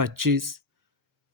25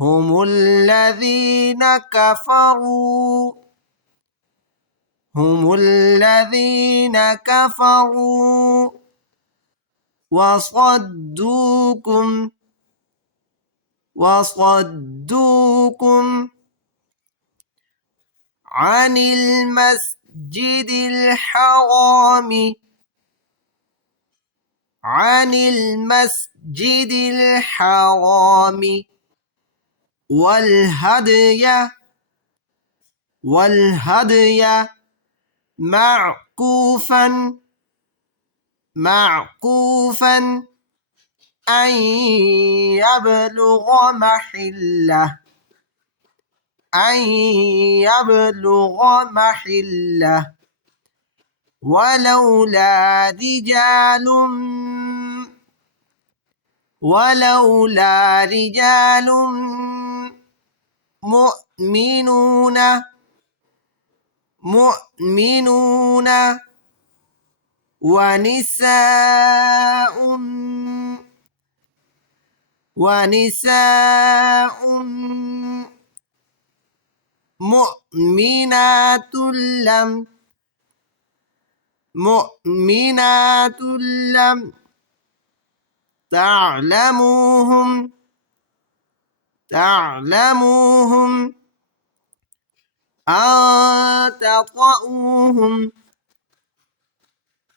هم الذين كفروا وصدوكم عن المسجد الحرام والهدي معكوفا أن يبلغ محله ولولا رجال مؤمنون ونساء مؤمنات لم تعلموهم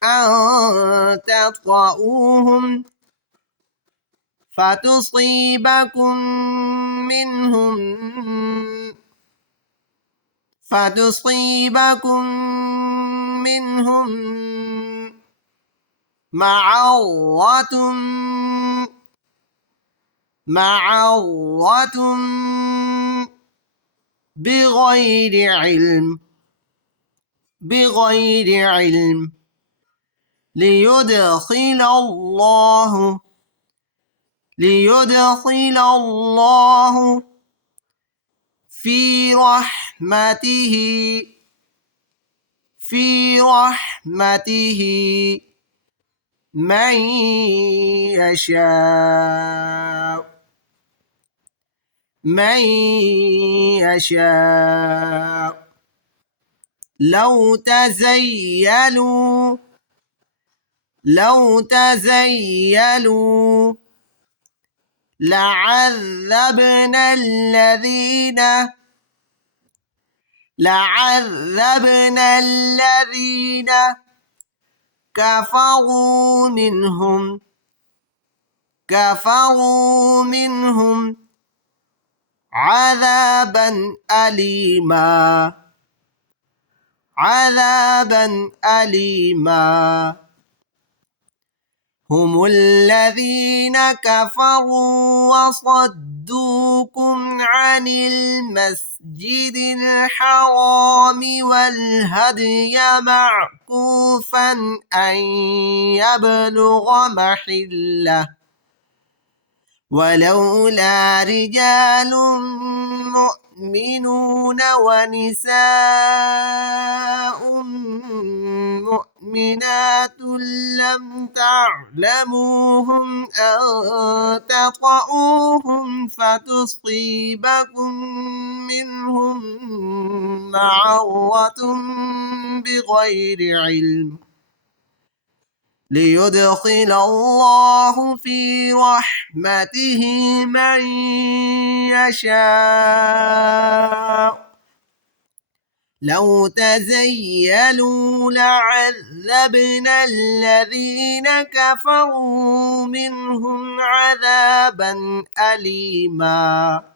أن تطؤوهم فتصيبكم منهم معرة بغير علم ليدخل الله في رحمته من يشاء لو تزيلوا لعذبنا الذين كفروا منهم عذابا أليما. هم الذين كفروا وصدوكم عن المسجد الحرام والهدي معكوفا أن يبلغ محله ولولا رجال مؤمنون ونساء مؤمنات لم تعلموهم أن تطؤوهم فتصيبكم منهم معرة بغير علم ليدخل الله في رحمته من يشاء لو تزيلوا لعذبنا الذين كفروا منهم عذابا أليما.